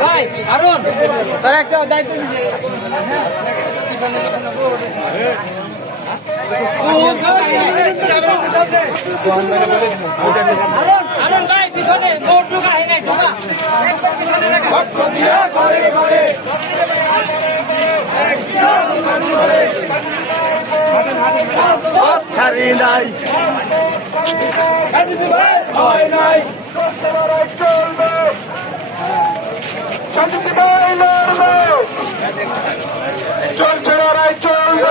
ভাই আরুন তার একটা দায়িত্ব আরুন ভাই পিছনে মোট লোক আহে নাই ঢোকা ছাড়ি নাই চলছে লড়াই চলবে